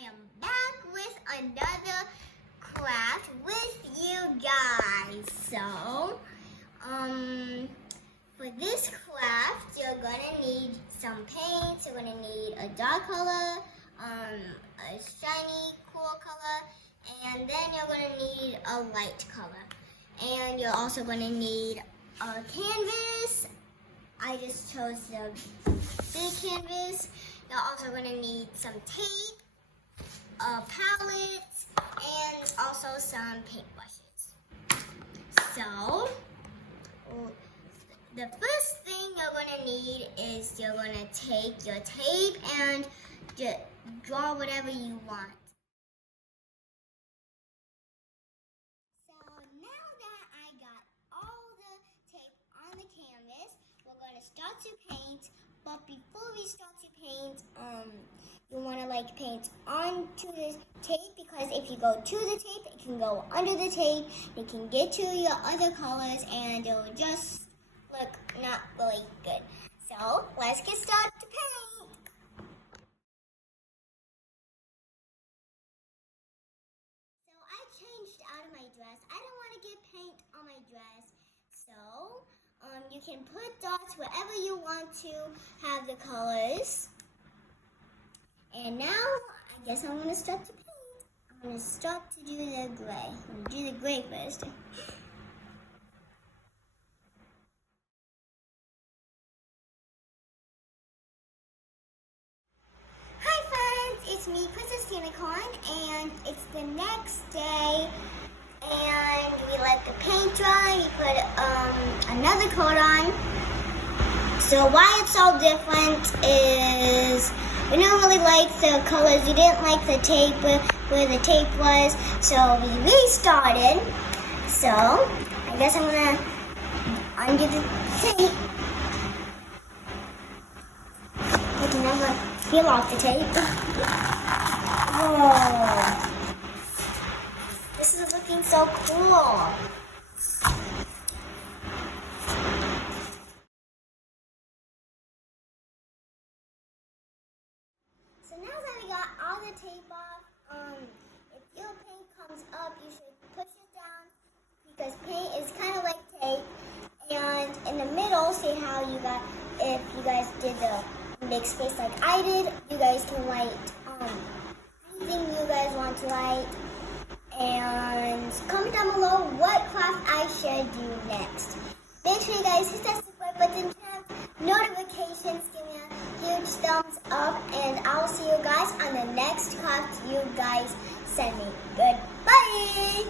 I am back with another craft with you guys. So, for this craft, you're gonna need some paint. You're gonna need a dark color, a shiny, cool color, and then you're gonna need a light color. And you're also gonna need a canvas. I just chose the big canvas. You're also going to need some tape, a palette, and also some paintbrushes. So, the first thing you're going to need is you're going to take your tape and just draw whatever you want. So now that I got all the tape on the canvas, we're going to start to paint. But before we start to paint, you want to paint onto the tape, because if you go to the tape, it can go under the tape. It can get to your other colors, and it'll just look not really good. So let's get started to paint. So I changed out of my dress. I don't want to get paint on my dress, so you can put dots wherever you want to have the colors. And now, I guess I'm going to start to paint. I'm going to start to do the gray. I'm going to do the gray first. Hi friends, it's me, Princess Unicorn, and it's the next day. And we let the paint dry, we put another coat on. So why it's all different is we don't really like the colors. We didn't like the tape where the tape was, so we restarted. So I guess I'm gonna undo the tape. I can never peel off the tape. Whoa. This is looking so cool. So now that we got all the tape off, if your paint comes up, you should push it down, because paint is kind of like tape. And in the middle, see how you got, if you guys did the mixed space like I did, you guys can light anything you guys want to light. And comment down below what craft I should do next. Make sure you guys hit that subscribe button, turn on notifications, give me a huge thumbs up, and I'll see you guys on the next craft you guys send me. Goodbye!